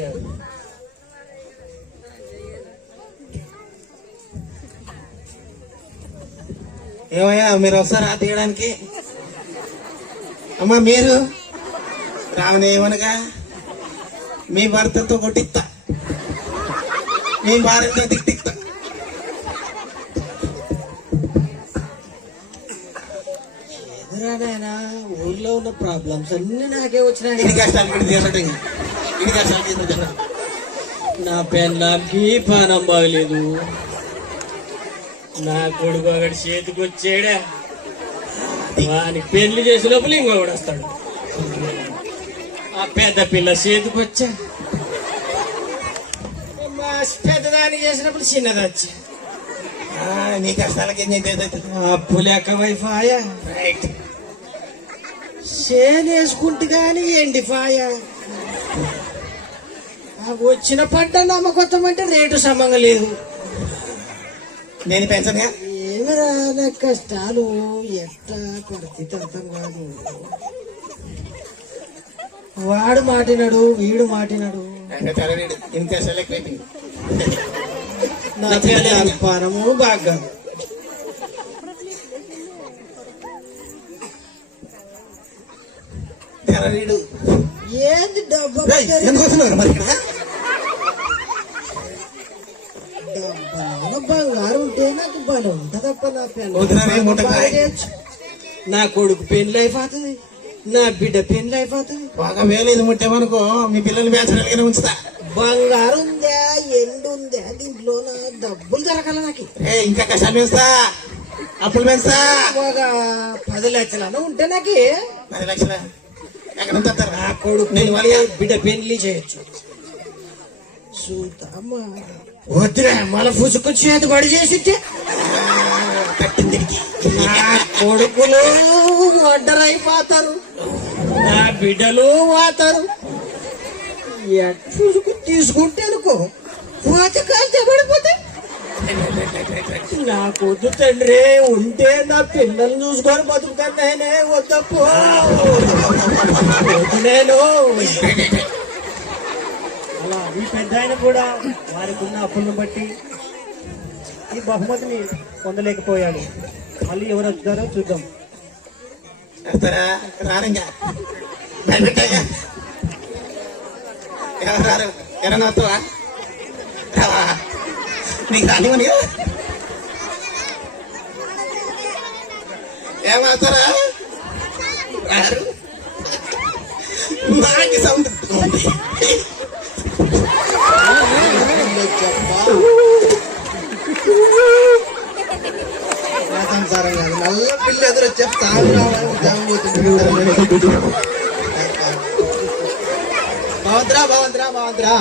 లేకపోతే ఏమయ్యా మీరు వస్తారా తీయడానికి? అమ్మా మీరు రావని ఏమనగా మీ భర్తతో కొట్టిస్తా, మీ భార్యతో తిట్టిస్తా. ఎదురాడైనా ఊర్లో ఉన్న ప్రాబ్లమ్స్ అన్ని నాకే వచ్చినాయి. ఇది కష్టాలు ఇక్కడ తీరటం, ఇది కష్టాలు తీరటం. నా పెళ్ళాంకి పానం బాగలేదు, నా కొడుకు ఒకటి చేతికి వచ్చాడా వానికి పెళ్లి చేసే లోపల ఇంకొకటి వస్తాడు. ఆ పెద్ద పిల్ల చేతికి వచ్చా, పెద్దదాన్ని చేసినప్పుడు చిన్నది వచ్చా. నీ కష్టాలకి ఏం చేసేది? అప్పు లెక్క వైఫాయా రైట్. చేనేసుకుంటే గాని ఎండిఫాయా. వచ్చిన పంట నమ్మకొత్తం అంటే రేటు సమంగా లేదు. నేను పెంచగా ఏమి రాన కష్టాలు ఎట్లా పరిస్థితి అర్థం కాదు. వాడు మాటినాడు, వీడు మాటినాడు. ఇంత నా పానము బాగా తెరవీడు ఏంది డబ్బా మరి ఇక్కడ బంగారం ఉంటే నాకు బలం ఉంటదప్ప. నా కొడుకు పెళ్లి అయిపోతుంది, నా బిడ్డ పెళ్లి అయిపోతుంది. బాగా వేలేదు ముట్టేమనుకో మీ పిల్లలు మేచగలిగిన ఉంచుతా. బంగారం ఉందా, ఎండు ఉందా, దీంట్లో డబ్బులు జరగాల నాకు. ఇంకా కష్టాలు పెంచుతా, అప్పులు పెంచుతా. ఒక 10 లక్షలను ఉంటే నాకు 10 లక్షల ఎక్కడ ఉంటారు? నా కొడుకు బిడ్డ పెళ్లి చేయొచ్చు. చూద్దామా వద్దురా, మళ్ళీ పుసుకు చేతి పడి చేసి నా కొడుకులు ఒడ్డరైపోతారు, నా బిడ్డలు పోతారు. పుసుకు తీసుకుంటే అనుకో పోతే కాల్తే పడిపోతే. నా కొద్దు తండ్రి ఉంటే నా పిల్లల్ని చూసుకొని బతుకుతాను. నేనే వద్దపో నేను అలా. ఈ పెద్ద ఆయన కూడా వారికి ఉన్న అప్పులను బట్టి ఈ బహుమతిని పొందలేకపోయాడు. మళ్ళీ ఎవరు వస్తారో చూద్దాం. వస్తారా? రారంగా ఎవరు రారు? ఎవరన్నా వస్తావా? నీకు రానివని ఏమవుతారా? రారు. నాకు సౌండ్ సంసారం కాదు, నల్ల పిల్ల ఎదురు వచ్చే తాగు భవంత్రా భవంత్రా భవంత్రా.